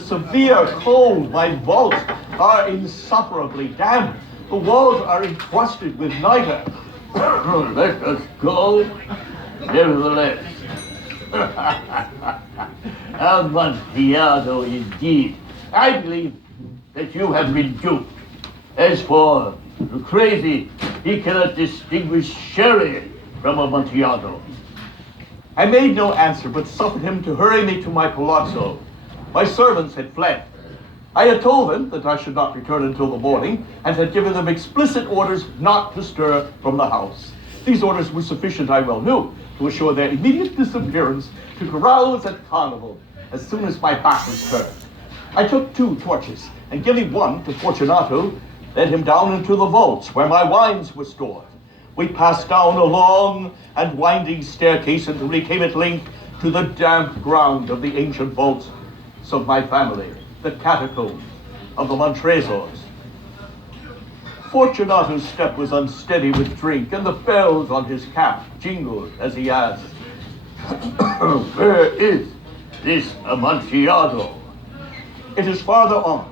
Severe cold, my vaults are insufferably damp. The walls are encrusted with nitre. Let us go, nevertheless. Amontillado indeed. I believe that you have been duped. As for the crazy, he cannot distinguish sherry from Amontillado. I made no answer, but suffered him to hurry me to my palazzo. My servants had fled. I had told them that I should not return until the morning, and had given them explicit orders not to stir from the house. These orders were sufficient, I well knew, to assure their immediate disappearance to carouse at carnival as soon as my back was turned. I took 2 torches, and giving one to Fortunato, led him down into the vaults where my wines were stored. We passed down a long and winding staircase until we came at length to the damp ground of the ancient vaults of my family, the catacombs of the Montresors. Fortunato's step was unsteady with drink, and the bells on his cap jingled as he asked, "Where is this Amontillado?" "It is farther on."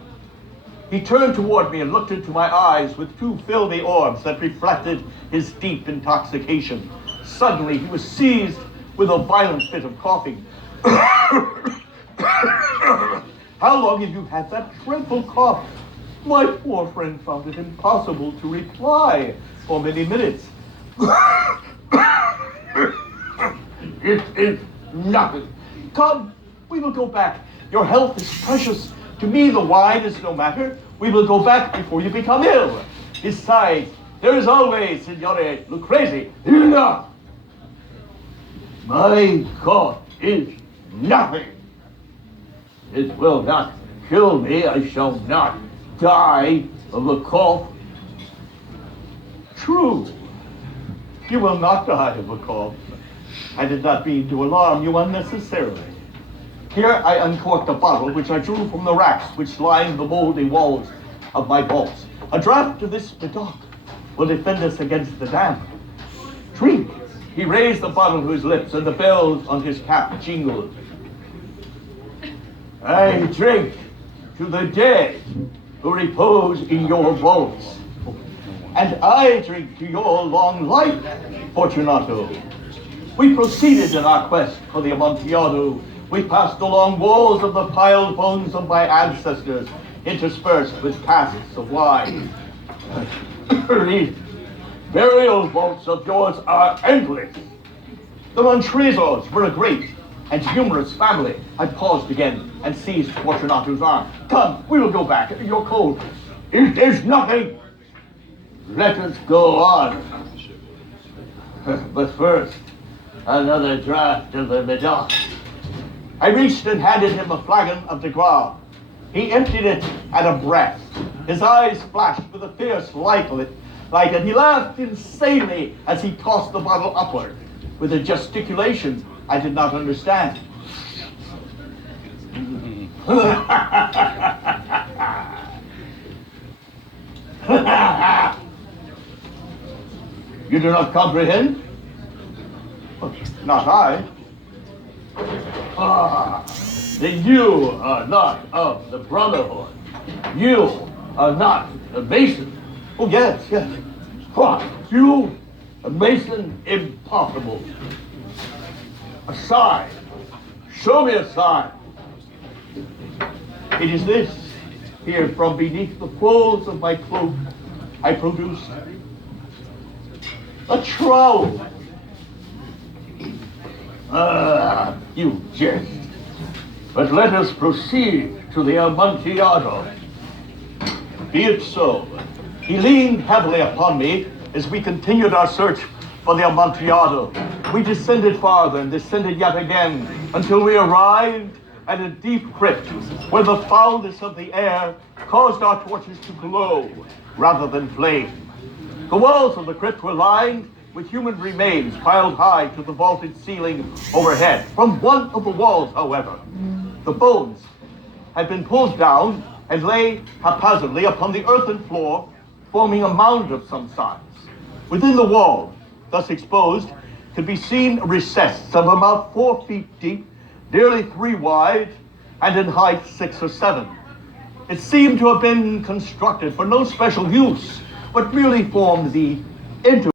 He turned toward me and looked into my eyes with 2 filmy orbs that reflected his deep intoxication. Suddenly he was seized with a violent fit of coughing. "How long have you had that dreadful cough?" My poor friend found it impossible to reply for many minutes. "It is nothing." "Come, we will go back. Your health is precious. To me, the wine is no matter. We will go back before you become ill. Besides, there is always, Signore Lucrezi, enough. My cough is nothing. It will not kill me. I shall not die of the cough." "True. You will not die of a cough. I did not mean to alarm you unnecessarily. Here I uncorked a bottle which I drew from the racks which line the moldy walls of my vaults. A draught of this Medoc will defend us against the damp. Drink." He raised the bottle to his lips, and the bells on his cap jingled. "I drink to the dead who repose in your vaults." "And I drink to your long life, Fortunato." We proceeded in our quest for the Amontillado. We passed along walls of the piled bones of my ancestors, interspersed with casks of wine. These burial vaults of yours are endless. The Montresors were a great and humorous family. I paused again and seized Fortunato's arm. "Come, we will go back. You're cold." "It is nothing. Let us go on. But first, another draught of the Medoc." I reached and handed him a flagon of de Grave. He emptied it at a breath. His eyes flashed with a fierce light, and he laughed insanely as he tossed the bottle upward, with a gesticulation I did not understand. You do not comprehend? Not I. Then you are not of the Brotherhood. You are not a Mason. Oh, yes. What? You? A Mason? Impossible. A sign. Show me a sign. It is this. Here, from beneath the folds of my cloak, I produced a trowel. You jest. But let us proceed to the Amontillado. Be it so. He leaned heavily upon me as we continued our search for the Amontillado. We descended farther and descended yet again until we arrived at a deep crypt where the foulness of the air caused our torches to glow rather than flame. The walls of the crypt were lined with human remains piled high to the vaulted ceiling overhead. From one of the walls, however, the bones had been pulled down and lay haphazardly upon the earthen floor, forming a mound of some size. Within the wall, thus exposed, could be seen a recess of about 4 feet deep, nearly 3 wide, and in height 6 or 7. It seemed to have been constructed for no special use, but merely formed the inter